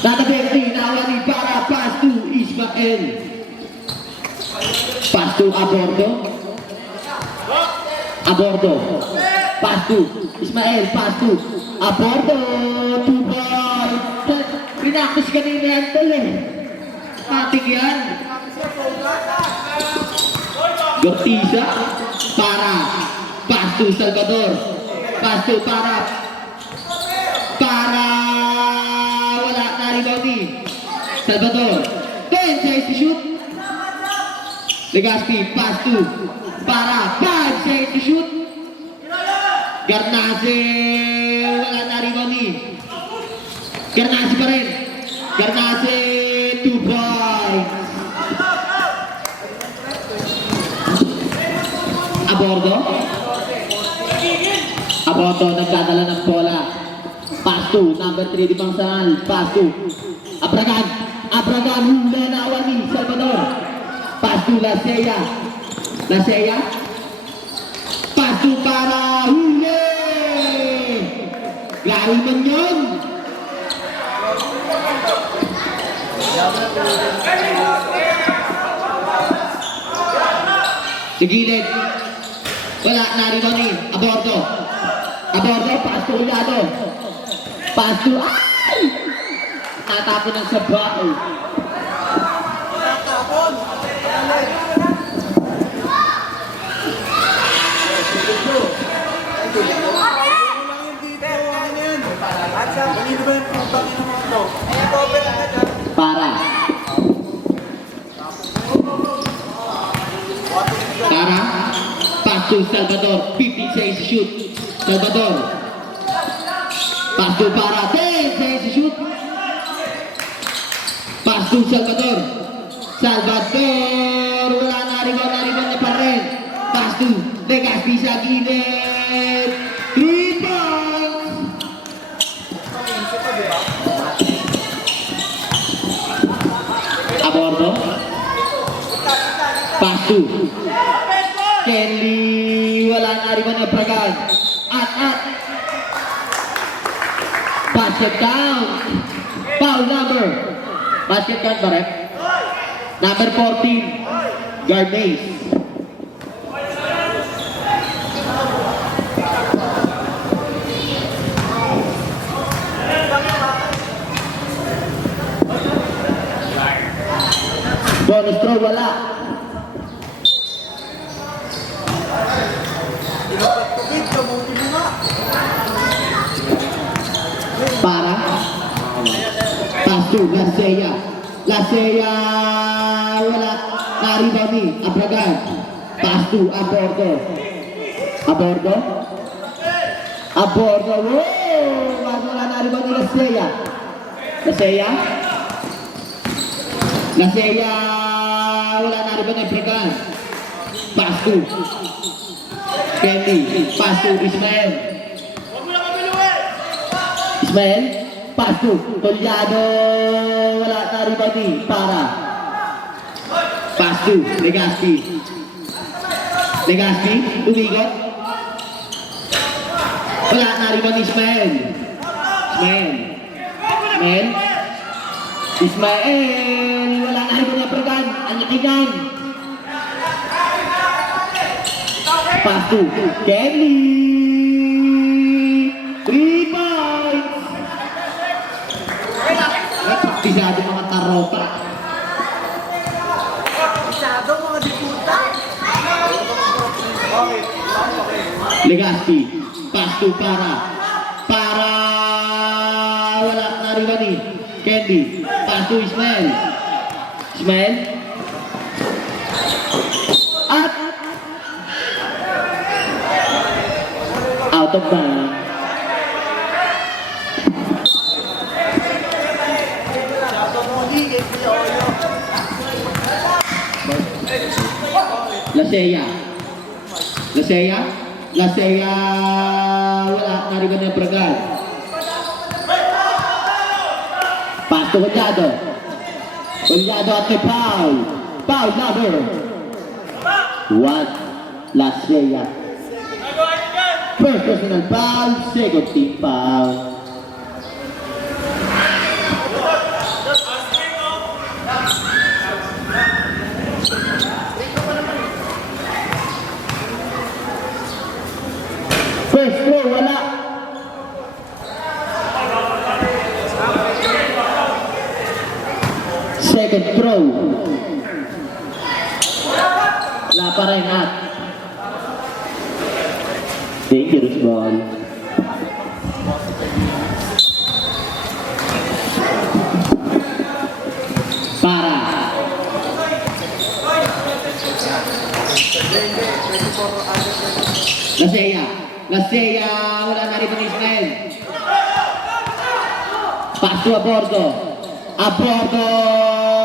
Tatabi, nawali para pass to Ismael. Pass to Abordo. Abordo. Pass to Ismael. Pass to Abordo. 2 ball. Pinakos kanina yan tol eh. Matik yan. Gortiza. Para. Pass to Salvador. Pass to para. Wala na rebound ni Salvador. 10 seconds to shoot. Legaspi, pass to para 5 seconds to shoot. Garnase, wala na rebound ni Garnase pa rin. Garnase, 2 points. Abordo. Abordo, nagdadala ng bola. Pass to, number 3 di Pangsal. Pass to Abragan. Abragan, hula na awan ni Salvador. Pass to Lasea. Lasea. Pass to para huli. Grabe man yun. Sa gilid. Wala, narito ni Abordo. Abordo, pass to Ullado. Pass to, ay! Natapon ng sabao. Para. Pass to Salvador. 15 seconds to shoot. Salvador. Pass to para. 10 seconds to shoot. Pass to Salvador. Salvador. Wala na rebound na pa rin. Pass to Legaspi sa gilid. 3 points. Abordo. Pass to Kelly. Wala na rebound na Pragan. At. Basket count. Foul number. Basket count ba rin? Number 14. Guard base. Bonus throw wala. Para pass to Lasea. Lasea wala na-rebound ni Abragan. Pass to Abordo. Abordo. Wow! Wala na-rebound ni Lasea. Lasea wala na-rebound ni Abragan. Pass to Kenny. Pass to Ismael. Ismael, pass to Collado, wala na rebound ni para. Pass to Legaspi. Umigot. Wala na rebound ni Ismael, wala na rebound ni Abragan. Anyakigan. Pass to Kelly. 3 points. Pisado mga taropa. Pisado mga diputa. Legaspi. Pass to para. Wala na rin ni Candy. Pass to Ismael. At out of bounds. Lasea wala nariban ng Pragal. Pass to Collado at the foul number 1. Lasea first personal foul, second team foul. Second throw. Wala pa rin at dangerous ball. Para. Lasea, wala na rin ng Israel. Pass to Abordo,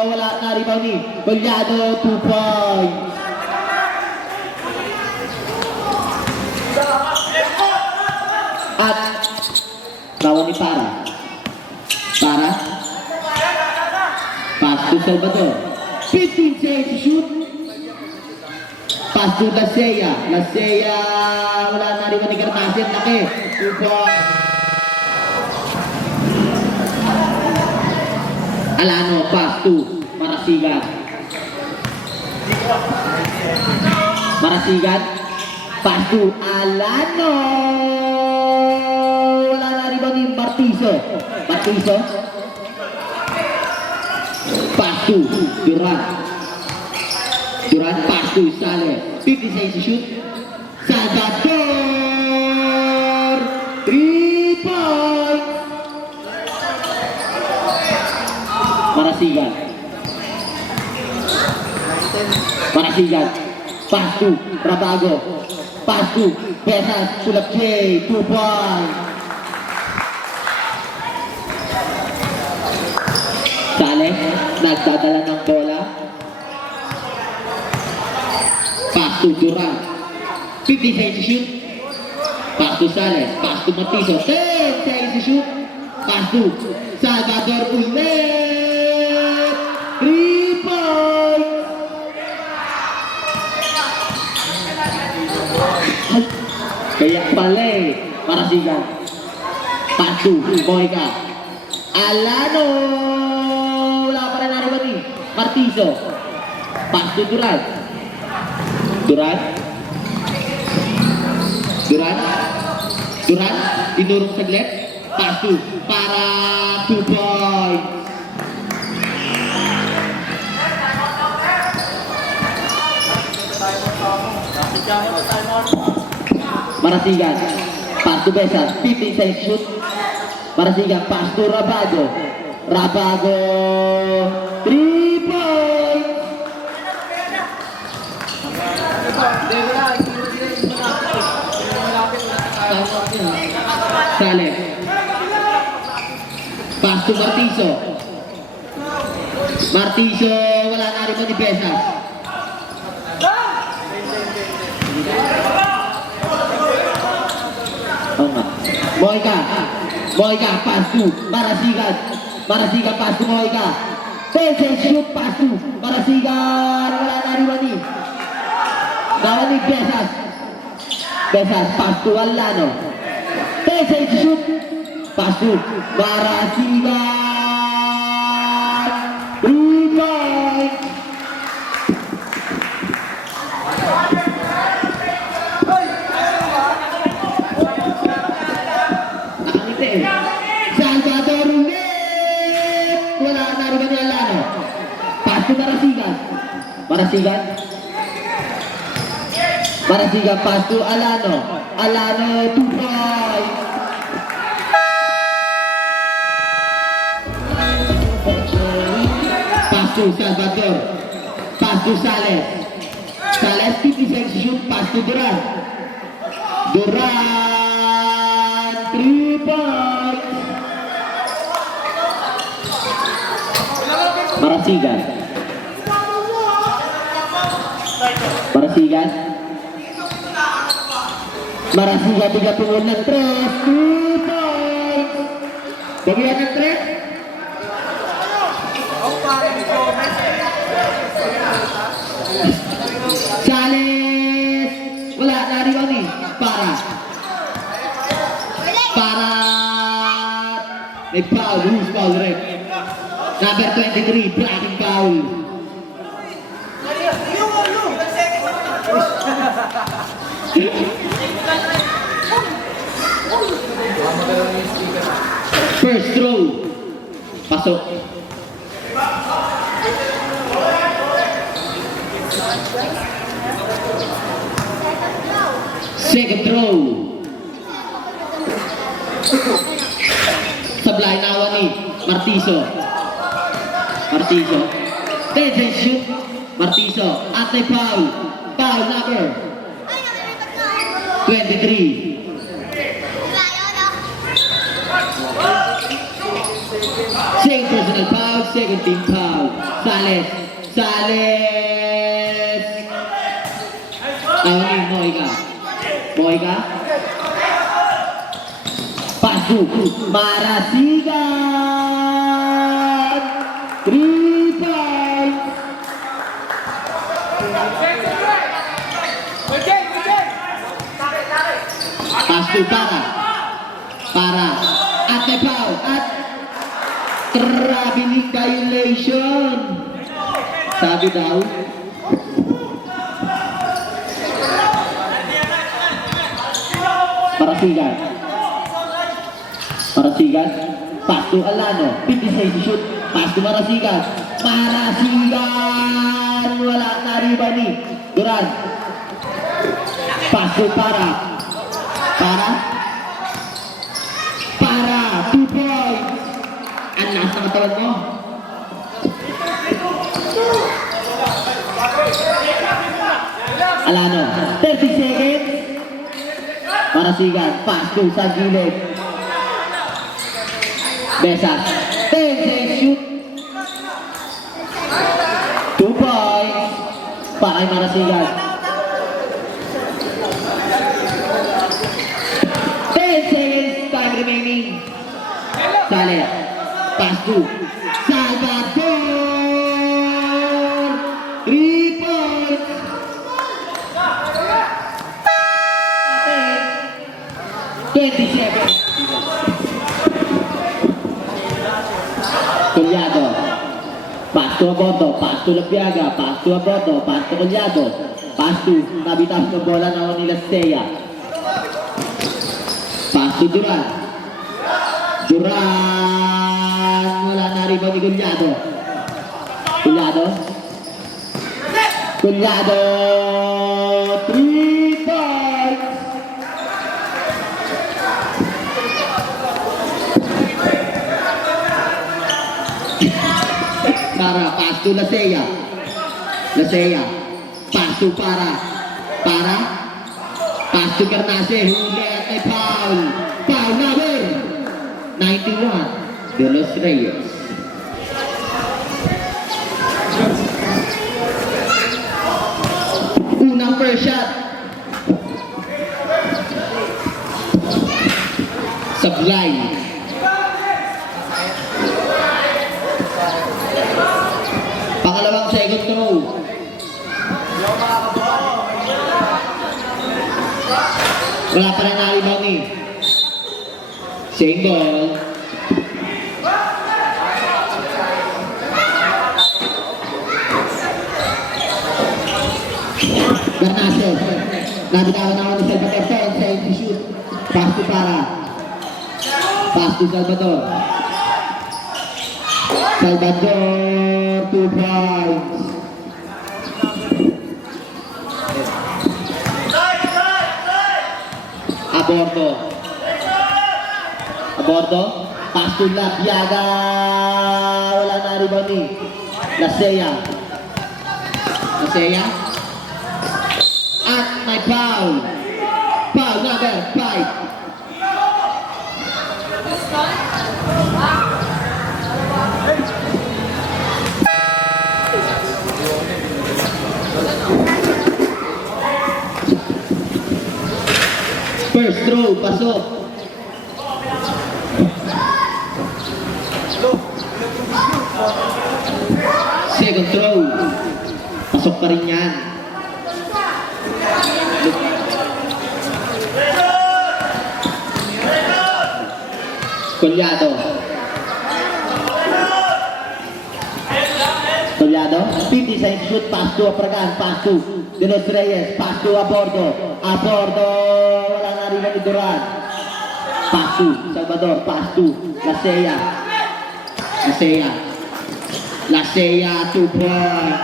wala na rin ni Golyado, 2 points. At bawal ni Para. Pass to Salvador. 15 seconds to shoot. Pass to Lasea, wala na rin ni Gartasin. Laki. 2 points. Alano, pass to Marasigan. Pass to Alano. Wala na rin ni Martizo. Pass to Durant, pass to Sale. 50 seconds to shoot. Salvador, 3 points. Marasigan. Pass to Rabago. Pass to Besas. Sulap J. 2 points. Sale. Nagdadala ng bola. Pass to Durant. 50 seconds to shoot. Pass to Sale. Pass to Matiso. 10 seconds to shoot. Pass to Salvador ulit. 3 points. Kaya pala eh. Marasigan. Pass to Boyka. Alano. Wala pa rin nariwan ni Martizo. Pass to Durant. Tinurong saglit. Pass to para 2 points. Marasigan. Pass to Besas. 15 seconds shoot. Marasigan. Pass to Rabago. 3 points. Sale. Pass to Martizo. Wala na rin mo ni Besas. Moika, pass to Marasigan. Pass to Moika. 10 seconds shoot, pass to Marasigan. Wala na rin mo ni Besas. Pass to Alano. 10 seconds shoot. Pass to Marasigan. 3 points. Nakangiti eh. Salvador ulit. Wala na rin ni Alano. Pass to Marasigan. Pass to Alano. 2 points. Pass to Salvador. Pass to Sales. 50 seconds to shoot. Pass to Durant. 3 points. Marasigan. Bigyan po ng 3. 2 points. Bigyan ng 3. Sales. Wala na rin ni Para. May foul. Who's foul red? Number 23. Blocking foul. First throw. Pasok. Second throw. Sablay nawa ni Martiso. Martiso. Tension shoot. Martiso. At may foul. Foul number 23. Second personal foul, second team foul. Sales. Sales. Awani, Moika. Moika. Pasu. Marasigan. 3 points. Pasu para. At may foul. At traveling violation. Sabi daw. Marasigan. Marasigan. Pass to Alano. 56 shoot. Pass to Marasigan. Marasigan. Wala na riba ni Duran. Pass to para. Para. 2 points. Ang lakas ng katawan mo. Alano. 30 seconds. Marasigan. Pass to sa gilid. Besas. 10 seconds shoot. 2 points. Para kay Marasigan. 10 seconds. Time remaining. Sales. Pass to Salvador. 3 points. 20 seconds. Collado. Pass to Abondo. Pass to Lapiaga. Pass to Abondo. Pass to Collado. Pass to nabitas ng bola na nila Seya. Pass to Duran. Wala na rin ba ni Collado? Collado 3 points. Para, pass to Lasea. Pass to para. Pass to Carnase. Huli at may foul. Foul number 91. De Los Reyes. Unang first shot. Sablay. Pangalawang second throw. Wala pa rin nalibaw ni single. Garnases. Nabitawan ako ni Salvador. 10 seconds to shoot. Pass to para. Pass to Salvador. Salvador 2 points. Abordo. Pass to Lapiaga. Wala na rebound ni Lasea. At may foul. Foul number 5. First throw, pasok. Second throw. Pasok pa rin yan. Collado. 50 seconds shoot, pass to Apragan, pass to De Los Reyes, pass to Abordo. Wala na rin ni Duran. Pass to Salvador, pass to Lasea 2 points.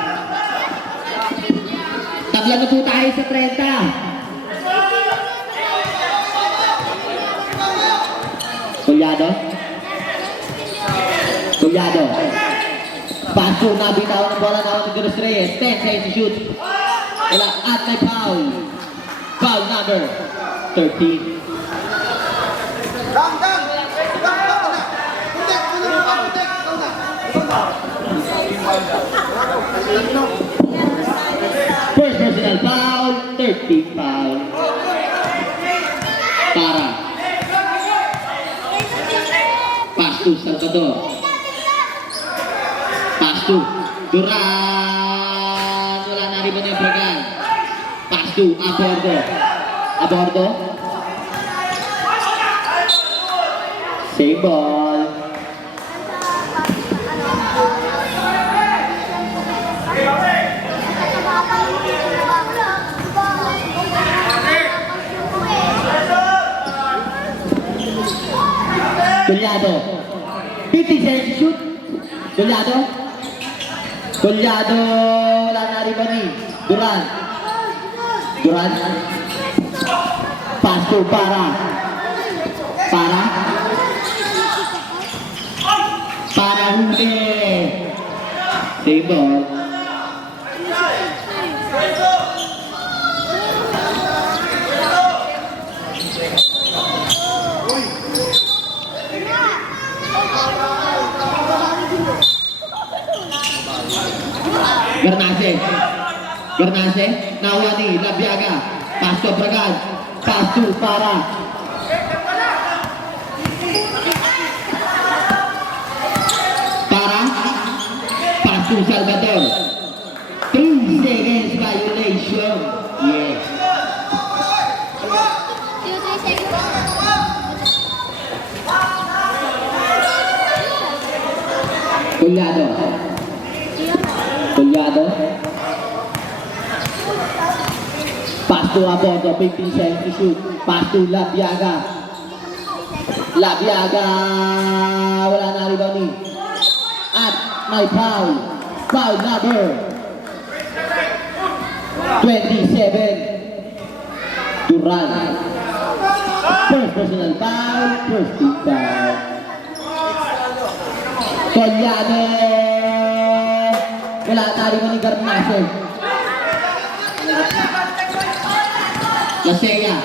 Tala na po tayo sa 30. Kulyado. Kulyado. Paso na bitaw ng bola na ni Cruz Reyes. 10 seconds to shoot. Wala at may foul. Foul number 13. Dam! First personal foul, 13 foul. Para. Pass to Salvador. Pass to Duran. Wala na rin ba niya Bragan. Pass to Abordo. Abordo. Same ball. Collado. 50 seconds to shoot. Collado. Collado. Wala na rin ba ni Duran. Duran. Pass to Para. Para. Para huli. Same ball. Garnase, Nawani, Labiaga, pass to Bragan, pass to Para. Para, pass to Salvador. 3 seconds violation. Yes. Collado. Collado. Pass to Abordo, 15 seconds to shoot. Pass to Labiaga. Labiaga. Wala na rebound ni. At may foul. Foul number 27. Duran. First personal foul. First team foul. Collado. Wala na rebound ni Garnase. Lasea,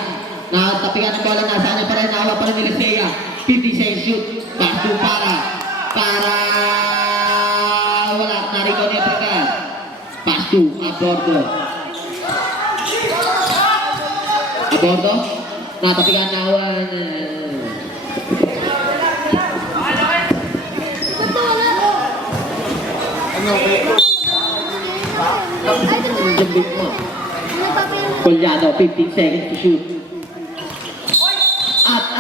nakatapigan ng bola, nasa kanya pa rin, nahawa pa rin ni Lasea. 50 seconds shoot, pass to Para. Para, wala, nariko niya pa ka. Pass to Abordo. Abordo, nakatapigan na hawa. Jambit mo. Collado, 15 seconds to shoot. At.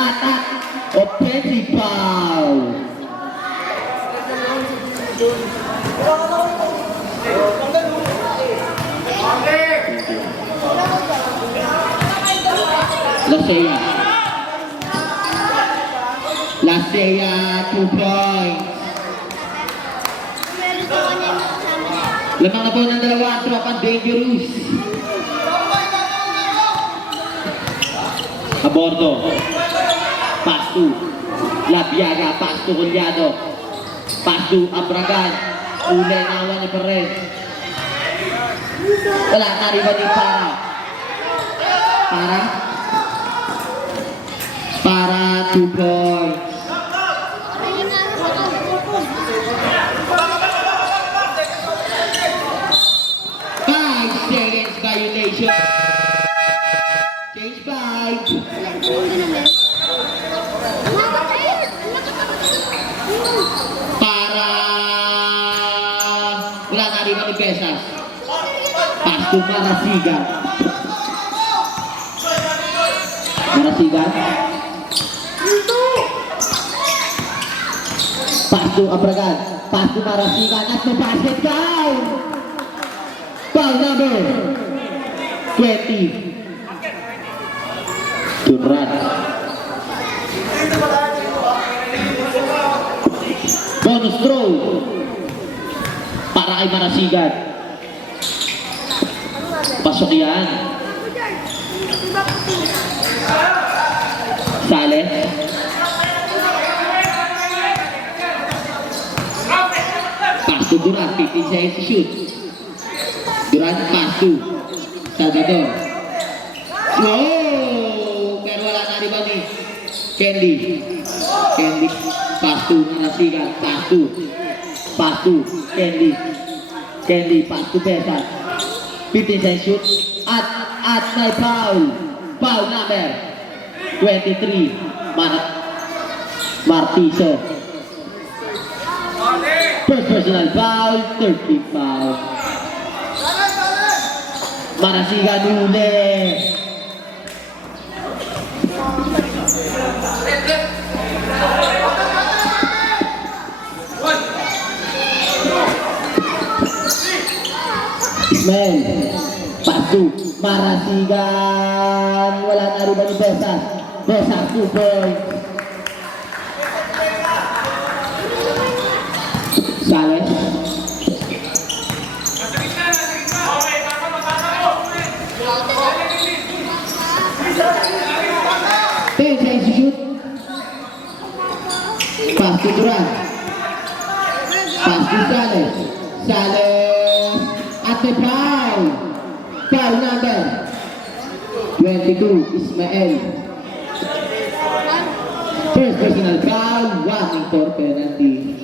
Offensive foul. Lasea, 2 points. Lamang na po ng dalawa, tropang dangerous. Abordo. Pass to Labiaga. Pass to Collado. Pass to Abragan. Uli nawa niya pa rin. Wala na rin ba ni Para? Para 2 points. Violation. Change 5. Para wala na rin ni Pesas. Pass to Marasigan. Pass to Abragan. Pass to Marasigan. At no basket foul. Foul number 20. Duran. Bonus throw. Para kay Marasigan. Pass Pasok yan. Sales. Pass to Durant, 15 seconds to shoot. Durant, pass to Salvador. Wow! Pero wala na rebound ni Candy. Candy, pass to Manasigan, pass to Candy. Candy, pass to Besa. 15 seconds shoot. At may foul. Foul number 23. Martiso. First personal foul, 30 foul. Manasigan uli. Ismael, pasu, Marasigan, wala na rin ni Besas. Besas, 2 points. Sales. Ten seconds to shoot. Pass to Durant. Pass to Sales. Sales at the foul. Foul number 22, Ismael. First personal foul, 1 for penalty.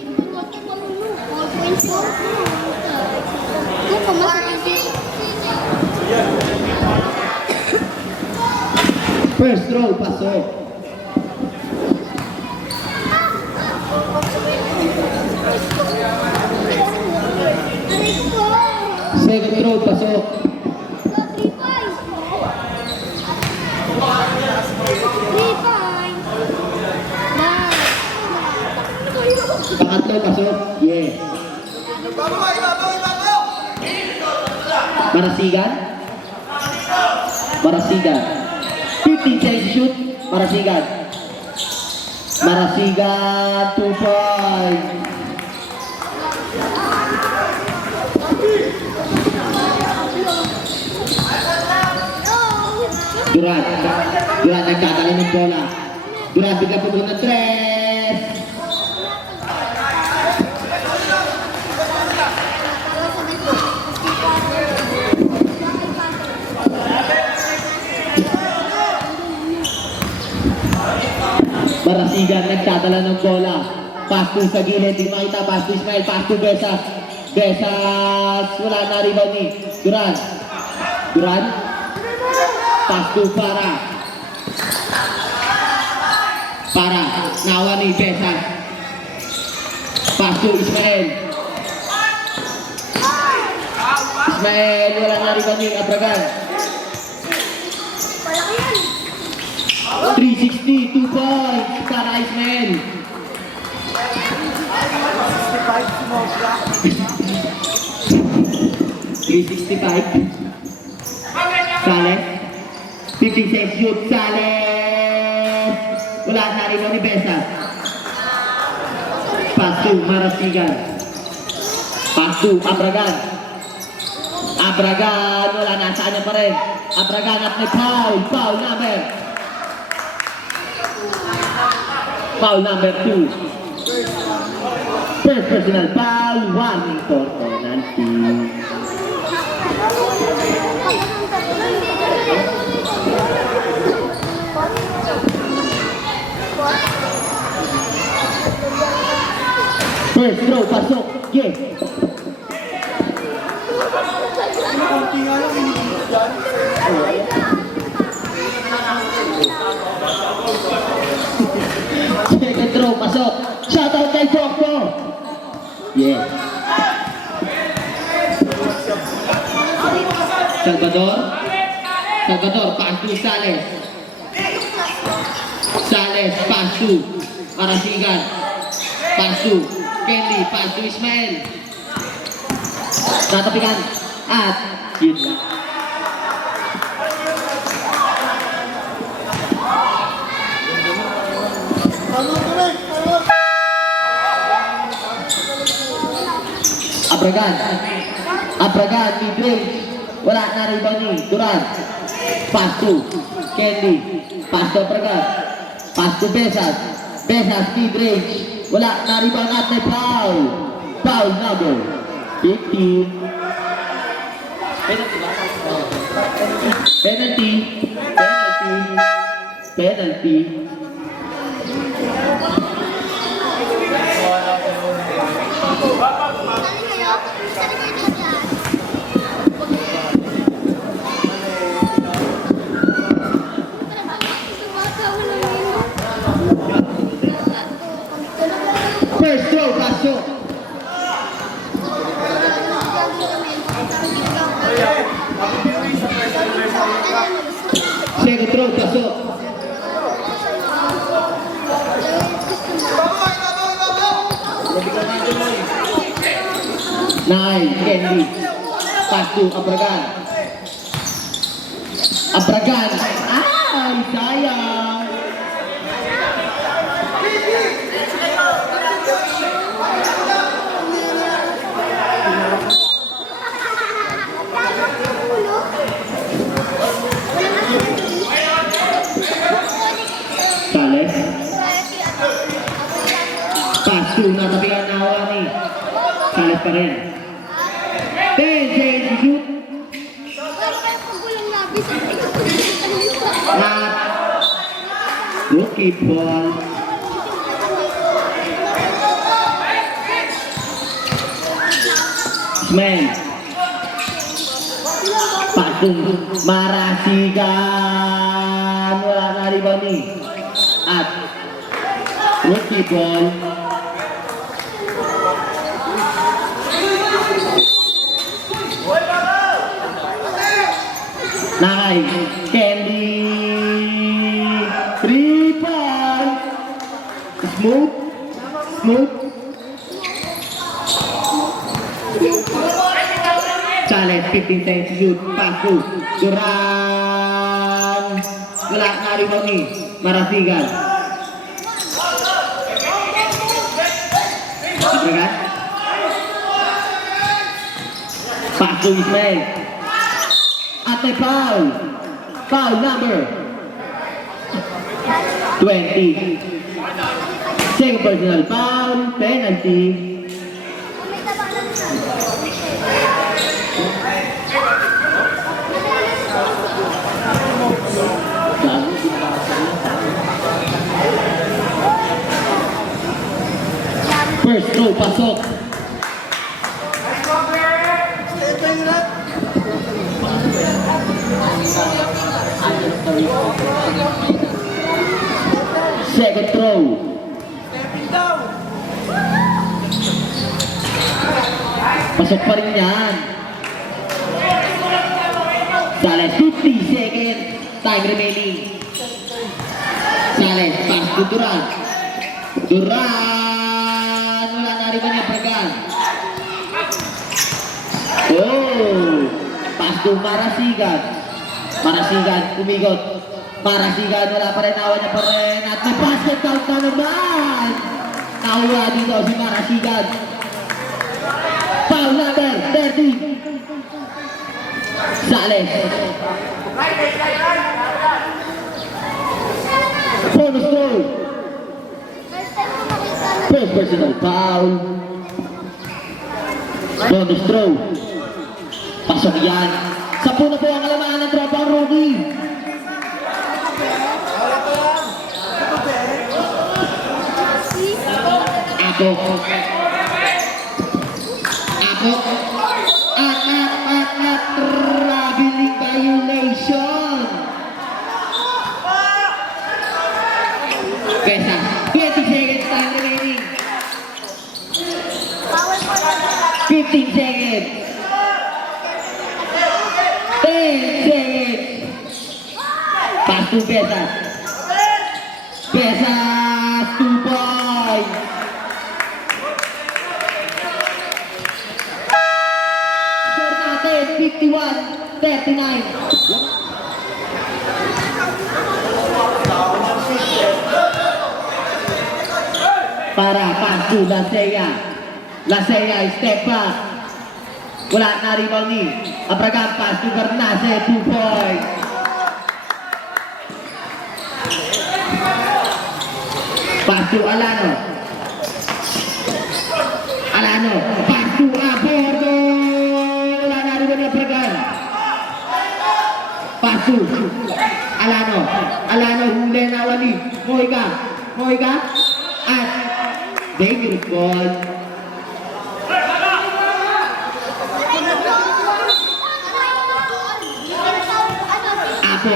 First throw, pasok. Second throw, pasok. Pangatlo, pasok. Yeah. Marasigan. Marasigan. 15 seconds shoot. Marasigan. Marasigan, 2 points. Durant. Durant nagkakaroon ng bola. Durant bigla pumunta ng 3. Marasigan nagdadala ng bola. Pass to sa gilid, di makita. Pass to Ismael, pass to Besas. Besas, wala na rebound ni Durant. Durant. Pass to Para. Para, nawa ni Besas. Pass to Ismael. Ismael, wala na rebound ni Abragan. 360, 2 points para Ismael. 365. Sales. 50 seconds shoot. Sales. Wala na rin ni Besas. Pass to Marasigan. Pass to Abragan. Abragan. Wala na. Saan niya pa rin? Abragan at may foul. Foul number. Foul number 2. First personal foul, 1 for penalty. First throw, pasok, yeah. Second throw, pasok. Shout out kay Coco. Yeah. Salvador. Salvador, pass to Sales. Sales, pass to Marasigan. Pass to Kelly, pass to Ismael. Tatapikan. At yun lang. Abragan. Abragan, mid-range. Wala na rebound ni Duran. Pass to Candy. Pass to Pragat. Pass to Besas. Besas mid-range. Wala na rebound at may foul. Foul number 15. Penalty. Penalty. First throw, pasok. Second throw, pasok. Nine, Candy. Pass to Abragan. Abragan. Ay, sayang. Sales. Pass to natapian na Awani. Sales pa rin. 10 seconds to shoot. Not. Rookie ball. Ismail. Pass to Marasigan. Wala na rebound ni. At rookie ball. Nakay, Candy, 3 points. Smooth. Challenge, 15 seconds to shoot. Pass to Duran. Wala na rebound ni Marasigan. Abragan. Pass to Ismail. At may foul. Foul number 20. Second personal foul. Penalty. First throw, pasok. Second throw. Pasok pa rin yan. Sales, 50 seconds. Time remaining. Sales, pass to Duran. Duran. Wala na rin ba niya Pragan. Oh. Pass to Marasigan. Marasigan, umigot. Marasigan, wala pa rin, awa niya pa rin. At may basket count na naman. Nakuha dito si Marasigan. Foul number 30. Sales. Bonus throw. First personal foul. Bonus throw. Pasok yan. 10 na po ang kalamaan ng tropang rookie. Ako. At traveling violation. Pesa. 20 seconds time remaining. 15 seconds. 10 seconds. Pass to Besas. Besas 2 points. Score natin 51-39. Para pass to Lasea. Lasea step back. Wala na rebound ni Abragan, pass to Garnase, 2 points. Pass to Alano. Alano, pass to Abordo. Wala na rebound ni Abragan. Pass to Alano. Alano, huli na wali. Moika. At dangerous ball. Apo.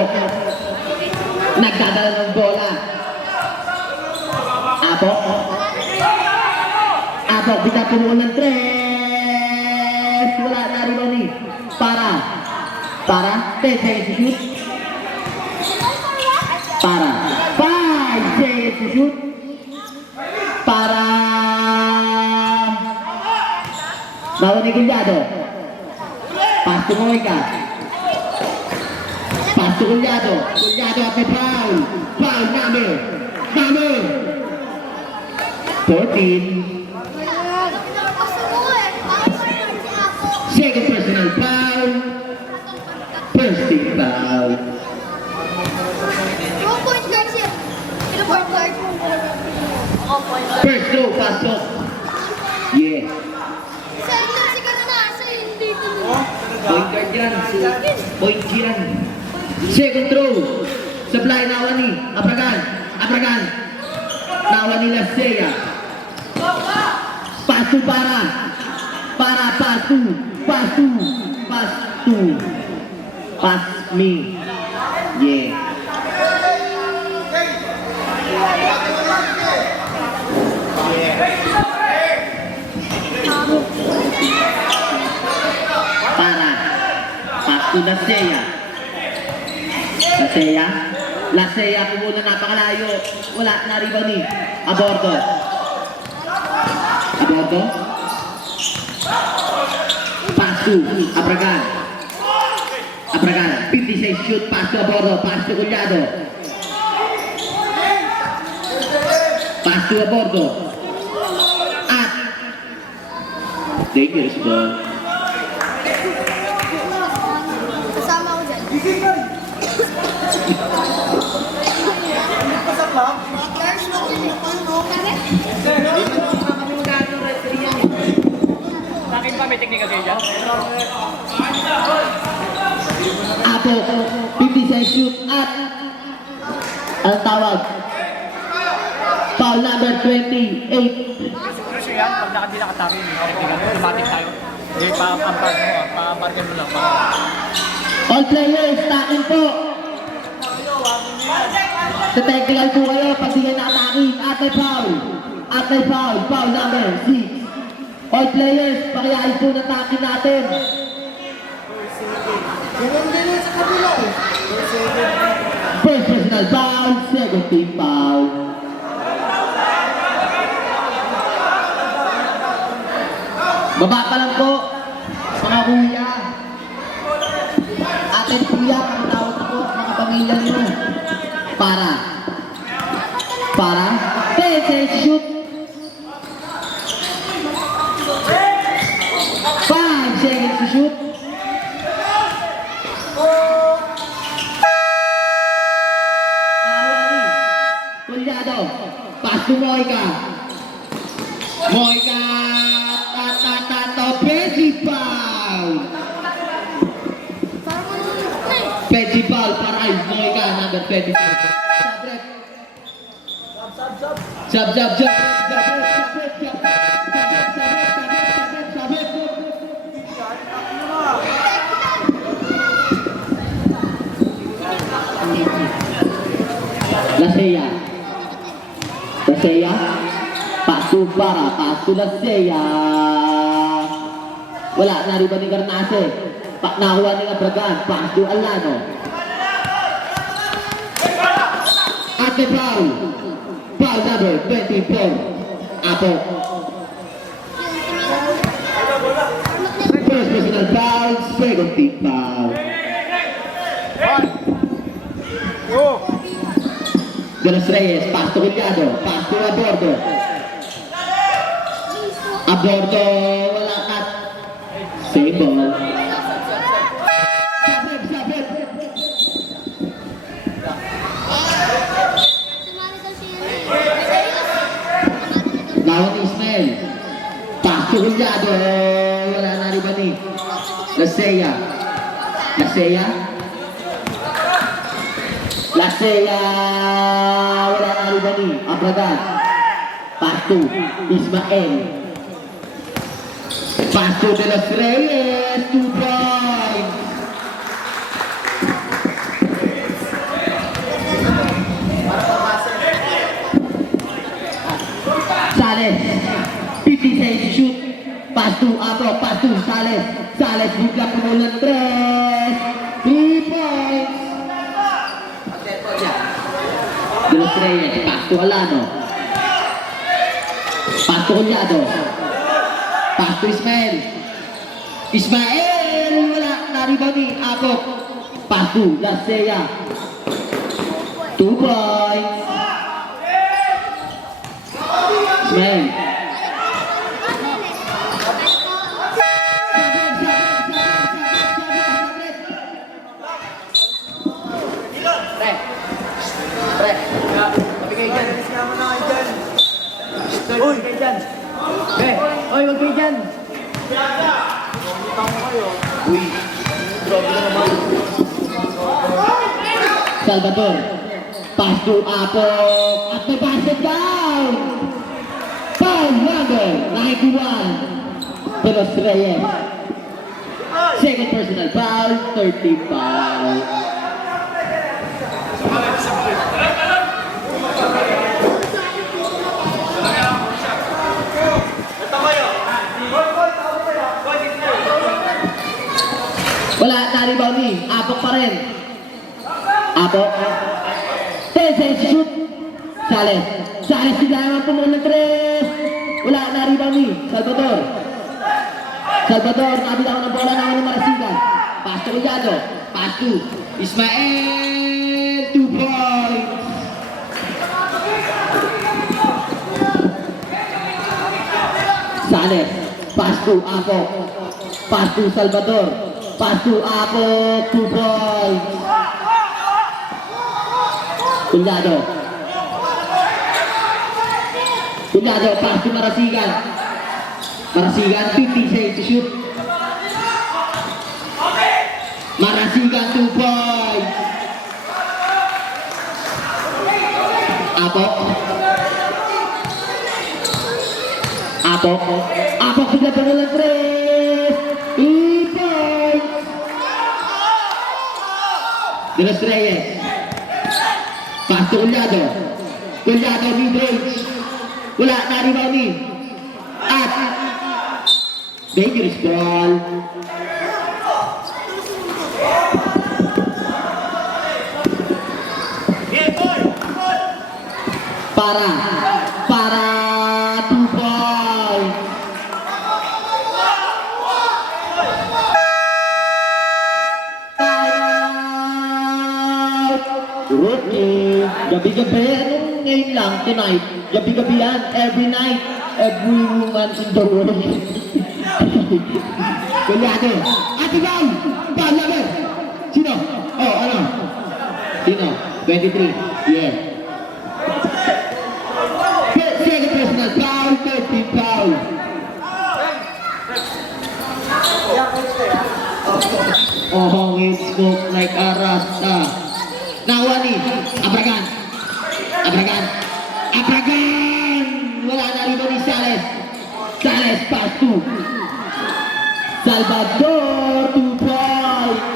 Nagdadala ng bola. Apo, bita pumuon ng 3. Wala na rin ni. Para. 10 seconds to shoot. Para. 5 seconds to shoot. Para. Bawal ni Gulyado. Pass to Moika. Pass to Gulyado. Gulyado at may foul. Foul number 14. Second personal foul. First team foul. First throw, pasok. Yeah. Point guard yan. Point yan. Second throw. Supply nawa ni Abragan. Nawa ni Lasea. Pasu para. Pasu. Pass me. Yeah. Para. Pass to Lasea kumuna napakalayo. Wala na rebound ni Abordo. Pass to Abragan. 56 shoot, pass to Abordo, pass to Gulyado. Pass to Abordo. At dangerous ball. Kasama ko dyan. Bakit pa may teknika kayo dyan? Apo, 56 shoot at ang tawag. Foul number 28. Kasi yan, pag nakandi nakatabi, automatic tayo. Hindi, pa-bargain mo lang. All players, takin po. Sa technical po kayo, pag di kayo nakatakin, at may foul. Foul number 6. All players, pakiayos po ng takin natin. First personal foul, second team foul. Baba pa lang po, mga kuya. Atin kuya, ang tawag po, mga pamilya nyo. Para. 10 shoot. 5 seconds to shoot. Gulyado. Pass to Moika. Petty foul para ay Moika number 20. Jab. Lasea. Pasu Lasea. Wala na rin ba ni Garnase? Nakuha ni Abragan. Pasu Alano. Ate foul. Foul number 24. Apo. First personal foul, second team foul. De los Reyes, pass to Gulyado, pass to Abordo. Wala na. Safe. ball. Sabit, sabit. Sumali daw siya yun. Lawan ni Ismael. Pass to Juliado. Wala na rin ba ni? Lasea. Lasea. Lasea. Wala na rin ba ni? Abragan. Pass to Ismael. Pass to De Los Reyes. 2 points. Sales. 50 seconds to shoot. Pass to Apo. Pass to Sales. Sales buka kemudian 3. 3 points. De Los Reyes. Pass to Alano. Pass to Collado. Pass to Ismael. Ismael. Wala. Naribaw ni Apo. Pass to Lasea. 2 points. Ismael. Uy! Uy, huwag kayo dyan! Uy! Grabe ka naman. Salvador. Pass to Apo. At may basket down. Foul number 91. De Los Reyes. Second personal foul. 30 foul. Wala, naribaw ni Apok pa rin. Apok. 10 seconds to shoot. Sales. Sales bigla naman pumunan ng 3. Wala, naribaw ni Salvador. Salvador, nakabilang ng bola naman ng Marasigan. Pass to Collado. Pass to Ismael. 2 points. Sales. Pass to Apok. Pass to Salvador. Pass to Apok. 2 points. Collado. Collado. Pass to Marasigan. Marasigan. 50 seconds to shoot. Marasigan. 2 points. Apok. Apok. Apok sudah pengulangan 3. 3 points. De Los Reyes. Pass to Collado. Collado mid-range. Wala, naribaw ni. At dangerous ball. Para 2 points. Timeout. Rookie. Gabi-gabi, anong ngayon lang tonight? Gabi-gabi yan, every night, every woman in the world. Kulyado. Ate Val! Palabi! Sino? Oh, ano? Sino? 23. Yeah. Second personal foul, 13 foul. Oh, it smoke like a rasta. Nawani, Abragan. Abragan. Abragan! Wala na rin ni Sales. Sales, pass to Salvador, 2 points.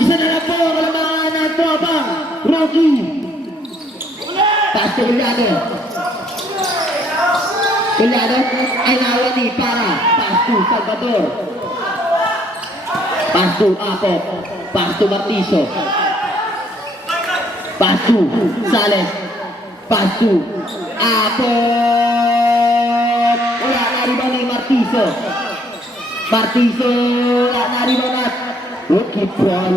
Isa na lang po, kalamangan ng tropang Rocky. Pass to Collado. Collado ay Nawani para pass to Salvador. Pass to Apo. Pass to Martizo. Pass to Sales. Pass to Apo. Wala na rin ni Martizo. Martizo. Wala na rin na. Rookie ball.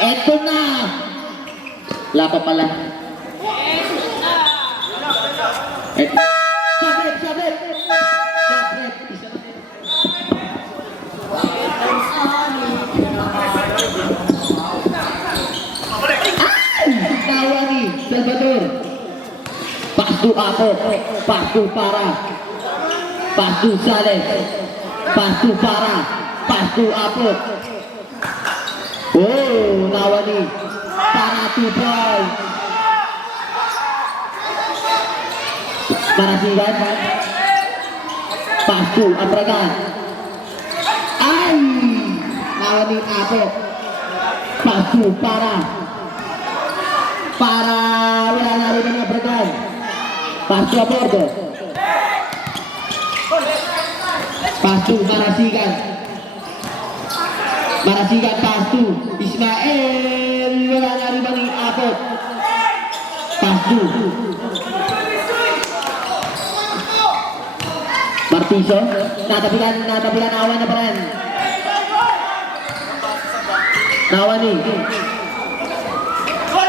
Eto na. Wala pa pala. Eto. Sabit, sabit. Sabit. Isa na. to Apo. Pass to Para. Pass to Sales. Pass to Para. Pass to Apo. Oh, nawani. Para 2 points. Marasigan. Pass to Abragan. Ay! Nawani Apo. Pass to Para. Para wala na rin ang Abragan. Pass to Abordo. Pass to Marasigan. Marasigan pass to Ismael. Wala na rin ang Apo. Pass to Martiso. Natabilan awan na pa rin.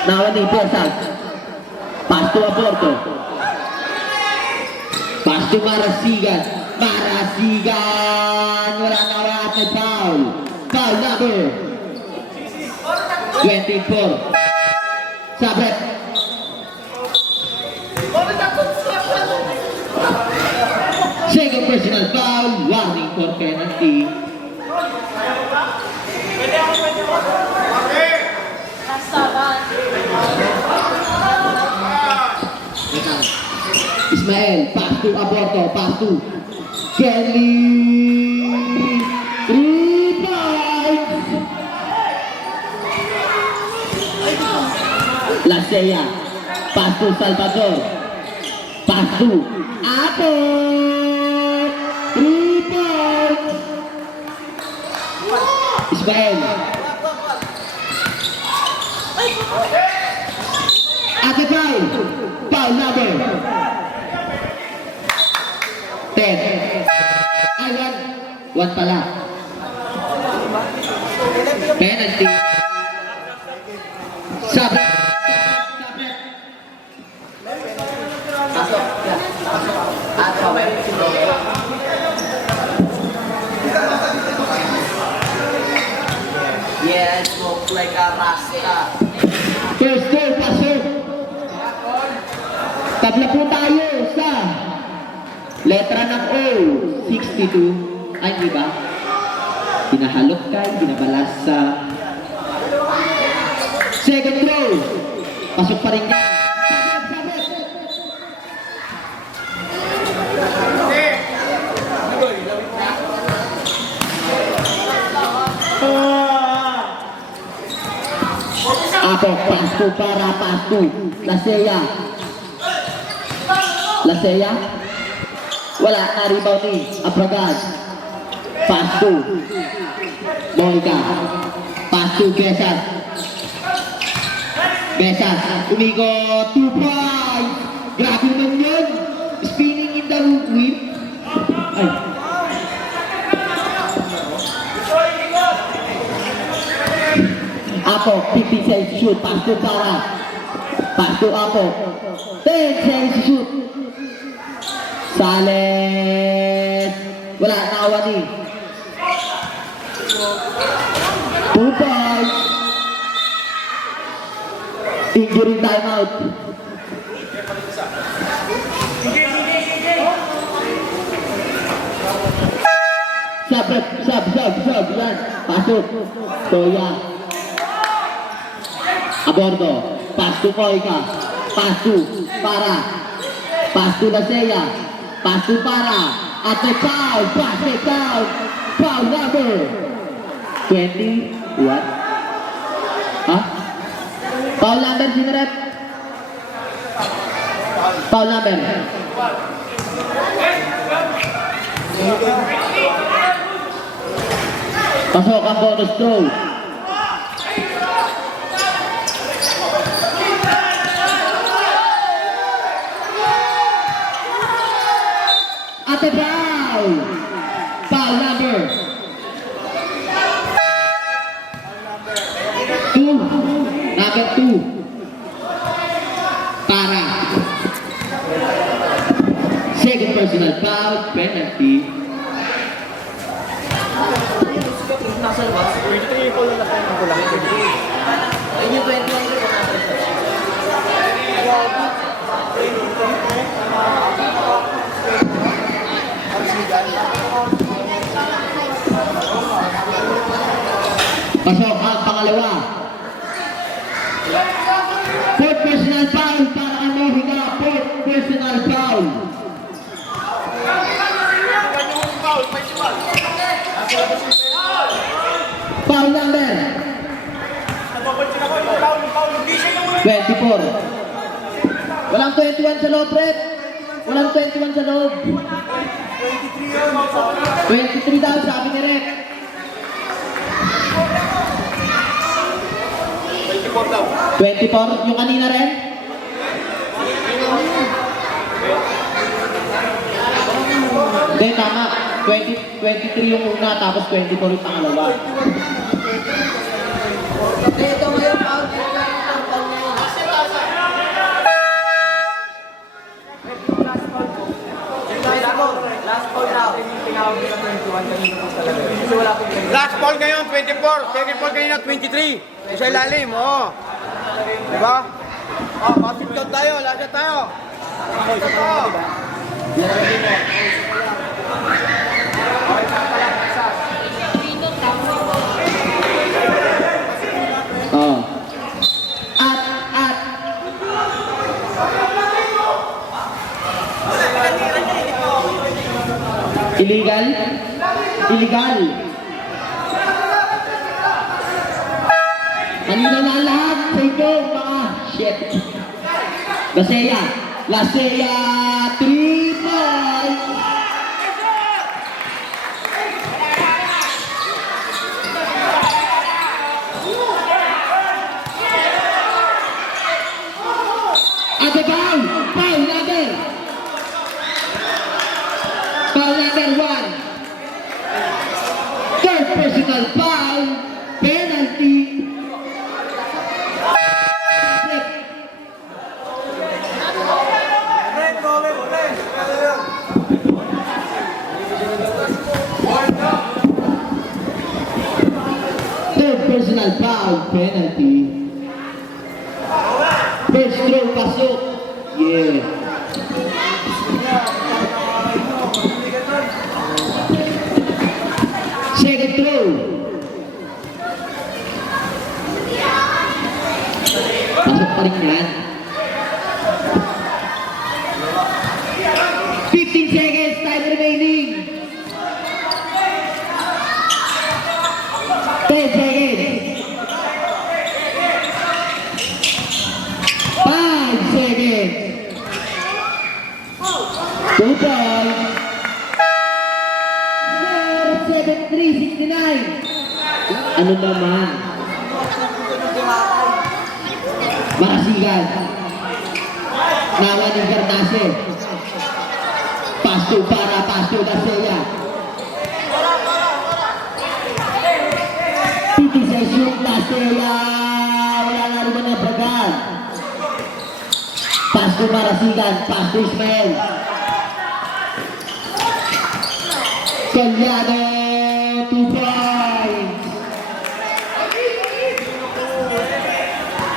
Nawani, Persag. Pass to Aborto. Pass to Marasigan. Wala na rin at foul. Foul number 24. Sabret. Second personal foul. Warning for penalty. Ismael, pass to Aborto, pass to Kelly. 3 points. Lasea, pass to Salvador, pass to Apo. 3 points. Ismael. Ate foul. Foul number 10. Ay, 1 pala. Penalty. Sabret. Yes, look like a rasta. First goal, pasok. Tabla po tayo sa letra ng O, 62. Ay, di ba? Pinahalok ka, binabalas sa second throw. Pasok pa rin yan. Apo, pasto para pasto. Lasea. Wala, na-rebound ni Abragan. Pasto. Moika. Pasto, Besas. Umigot. 2 points. Grabe naman yun. Spinning in the whip. Ay. Apo, 50 cents shoot. Pasto para. Pasto Apo. 10 cents shoot. Sales. Wala, naawan ni. 2 points. Injury timeout. Sub. Yan. Pasok. Toya. Abordo. Pass to Moika. Pass to Para. Pass to Lasea. Pass to Para. At the foul. Pass it down. Foul number 20. What? Ha? Foul number, sino rep? Foul number. Pasok ang bonus throw. At the foul. Foul number 2. Number 2. Para. Second personal foul, penalty. Nasa labas? 23 ko lang na tayo ng kulang. Ayun yung 21 ko nasa labas. 24. Walang 21 sa loob, Fred. Walang 21 sa loob. 23 daw, sabi ni Rep. 24, yung kanina rin? Hindi, tama. 23 yung una, tapos 24 yung pangalawa. Ito ngayon, out. Last call now. Tinawag nila 21 kanina po talaga. Kasi wala po ganyan. Last ball ngayon, 24. Second ball kanina, 23. Isa ilalim, oo. Diba? Oh, kapit down tayo. Lasa tayo. Kapit tayo. Oh. At. Illegal? Illegal. Kanina na ang lahat sa inyo, mga shit. Lasea. Lasea, 3 points. At the foul number 1. Third personal foul, penalty. Third personal foul, penalty. First throw, pasok. Yeah. Second throw. Pasok pa rin yan. 15 seconds, time remaining. 10 seconds. 5 seconds. 2 points. 7-3-69. Ano naman? Marasigan. Nawa ni Garnase. Pasto Lasea. Titises yung Lasea. Wala na naman na Bragan. Pasto Marasigan. Pasto Ismael. Collado. 2 points.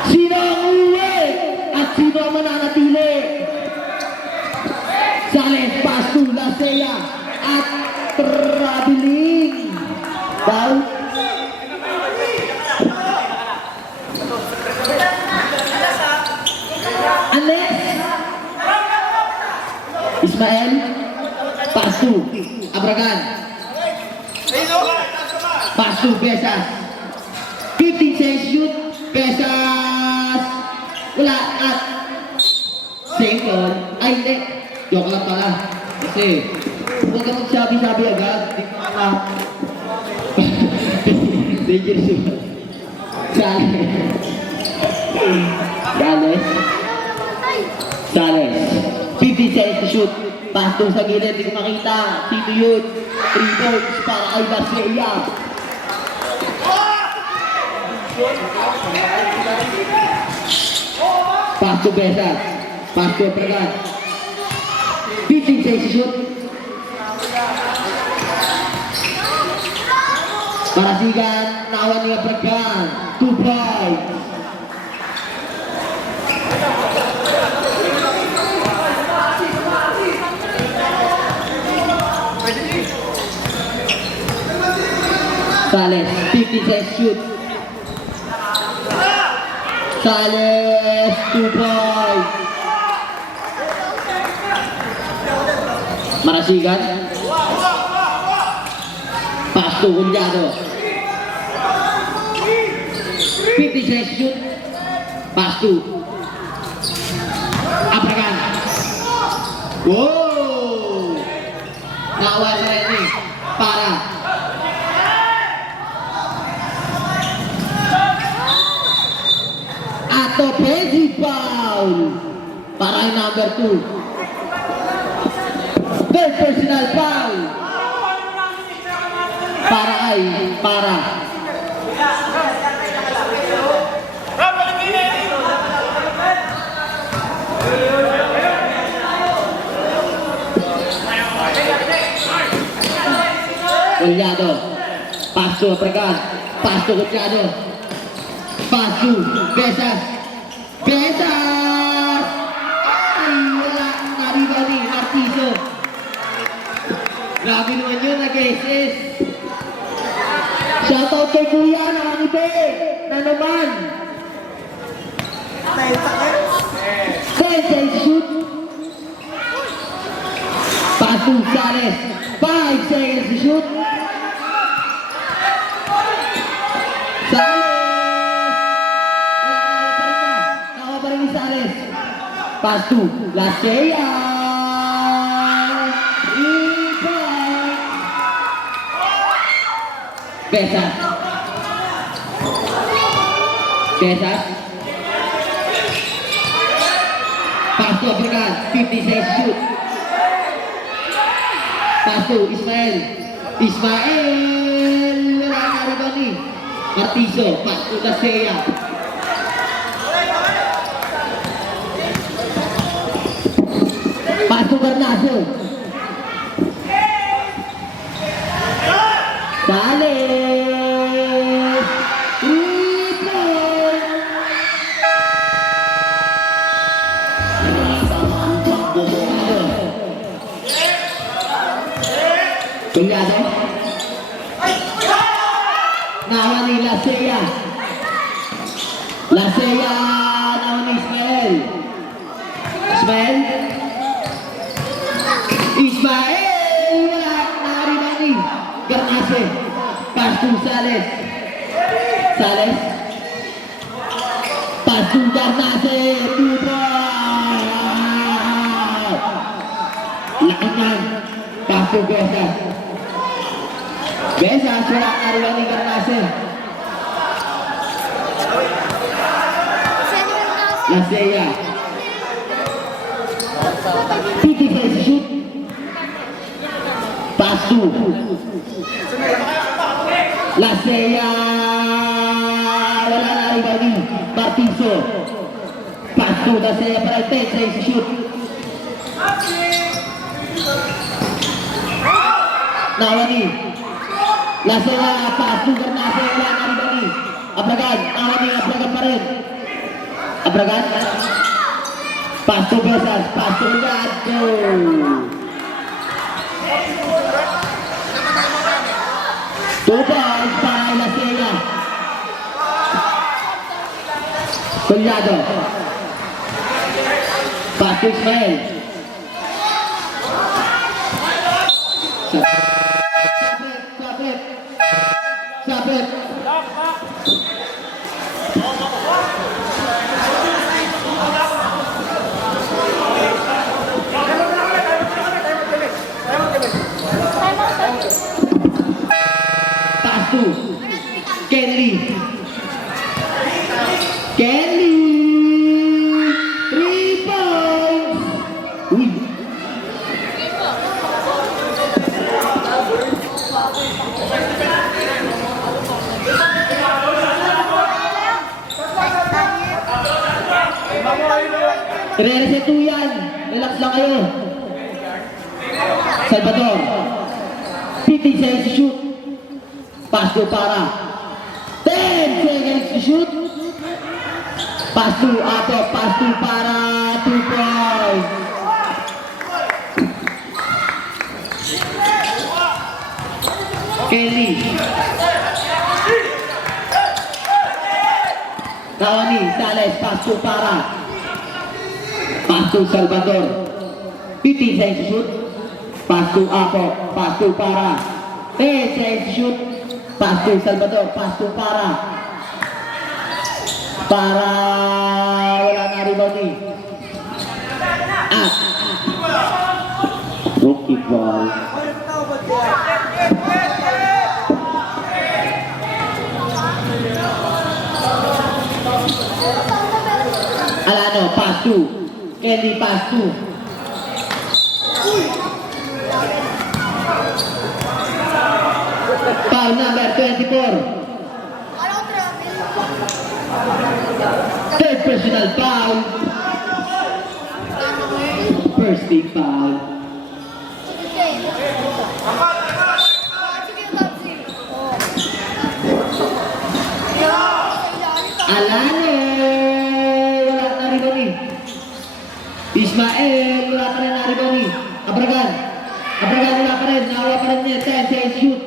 Sino ang uwi? At sino ang mananatili? Sales, Pasto, Lasea, at Traveling. Daw? Alex? Ismael? Pasto, Abragan. Pasto, Pesas. 15 seconds shoot, Pesas. Wala at second. Ay, hindi. Joke lang pala. Kasi, huwag ka magsabi-sabi agad. Di ko na. Dangerous yun. Sales. 15 seconds to shoot. Pasto sa gilid, di ko makita. Sino yun? 3 points para kay Lasea. Pasto Pesas. Pasto Abragan. 15 seconds to shoot. Marasigan, nawan ni Abragan. 2 points. Sales, 50 seconds shoot. Sales, 2 points. Marasigan. Pasto Collado. 50 seconds shoot. Pass to. Abragan. Wow! Nawa sa Rene. Para. At offensive foul. Para yung number 2. Third personal foul. Para. Collado. Pass to Abragan. Pass to Collado. Pass to Besas. Besas! Ay, wala. Nari-nari. Martizo. Grabe naman yun, nag-SS. Shoutout kay Kuya, nakangiti. Na naman. 10 seconds shoot. Pass to Sales. 5 seconds to shoot. Sales! Nakuha pa rin ni Sales. Pass to Lasea. Besas. Pass to Abragan. 50 seconds shoot. Pass to Ismael. Wala na rin ni Martizo. Pass to Lasea. Pass to Garnaso. Sales! 3 points! Collado. Nawa ni Lasea. Nawa ni Ismael. Wala. Nakaribani. Garnase. Pass to Sales. Pass to Garnase. 2 points! Lakan. Pass to Besas. Wala. Nakaribani Garnase. Lasea. 50 shoot. Pass to Lasea. Wala na rin ba ni Martizo. Pass to Lasea para 10 seconds shoot. Nawani. Lasea. Pass to Garnase. Wala na rin ba ni Abragan. Nawani. Abragan pa rin. Abragan. Pass to Besas. Pass to Collado. Tupad para Lasea. Collado. Pass to Ismael. Sabit. Pass to Kenley. 3 points. Uy. Re-reset yan. Relax lang kayo. Salvador. 50 seconds to shoot. Pass to para. 10 seconds to shoot. Pass to Ato. Pass to para. 2 points. Kelly. Nawani. Sales. Pass to para. Pass to Salvador. 50 seconds to shoot. Pass to Apo. Pass to para. 10 seconds to shoot. Pass to Salvador. Pass to para. Para wala na rebound eh. At rookie ball. Alano, pass to. Kelly, pass to. Foul number 24. Ano travel? Third personal foul. First big foul. Sige, Babsi. Alano, wala na rebound eh. Ismael, wala pa rin na rebound eh. Abragan, wala pa rin. Nawa pa rin niya. 10 seconds shoot.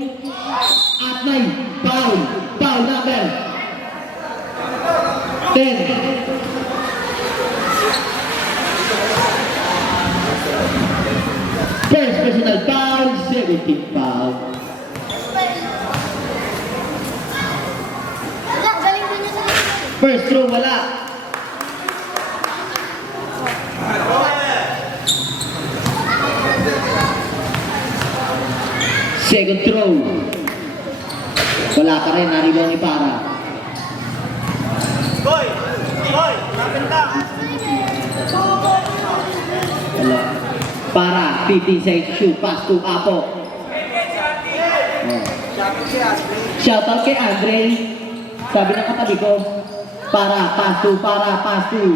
At may foul. Foul number 10. First personal foul, second team foul. Wala, galing din niya sa First throw, wala. Second throw. Wala ka rin, naribaw ni Para. Wala. Para, 15 seconds shoot, pass to Apo. Oh. Shoutout kay Andre. Sabi ng katabi ko, para, pass to,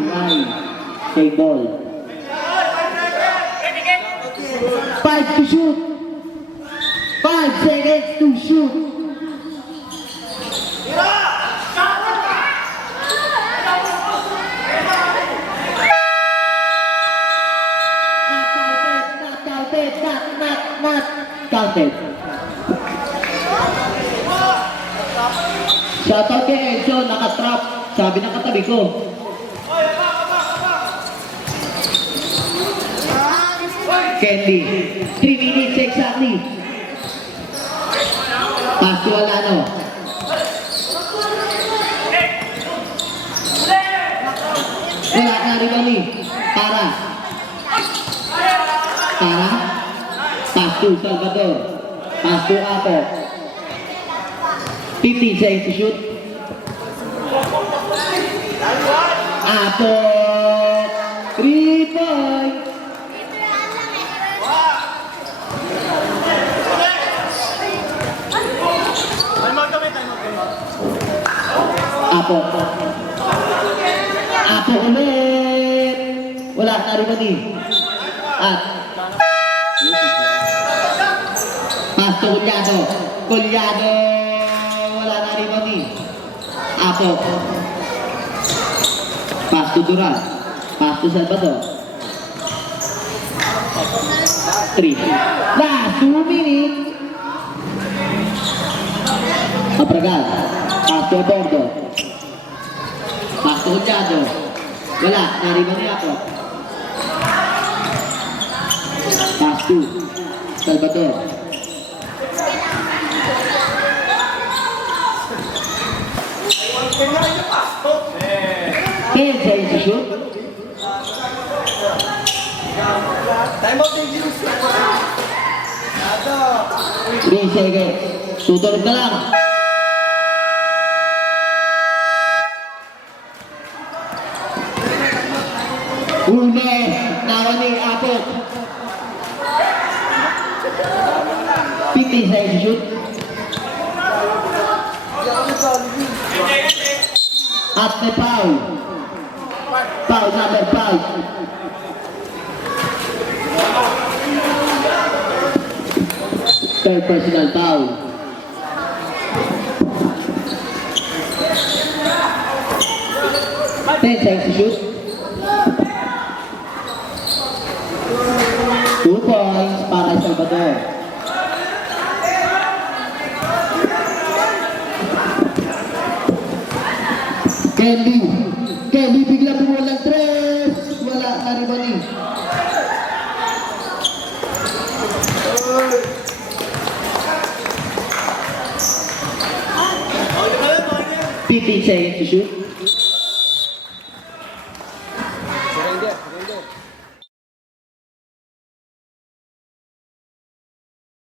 ay, take ball. 5 to shoot. 5 seconds to shoot. Not counted. Shoutout kay Enzo, nakatrap. Sabi ng katabi ko. Candy, 3 minutes exactly. Pass to Alano. Wala na rin kami. Para. Pass to Salvador. Pass to Apo. 15 seconds to shoot. Apo. 3 points. Apo ulit. Wala na rin kami. At pass to Collado. Wala na rin kami. Apo. Pass to Duran. Pass to Salvador. 3. Last 2 minutes. Abragal. Pass to Bordo. Pass to Collado. Wala. Nariba niya ako. Pass to Salvador. Ten seconds to shoot. Time out din yung 3 seconds. Tutunog na lang. Une. Nawa ni Apo. 15 seconds to shoot. At may foul. Foul number 5. Third personal foul. Ten seconds to shoot. 2 points para Salvador. Kelly bigla bumulang 3. Wala na rin ba ni? Seconds to shoot.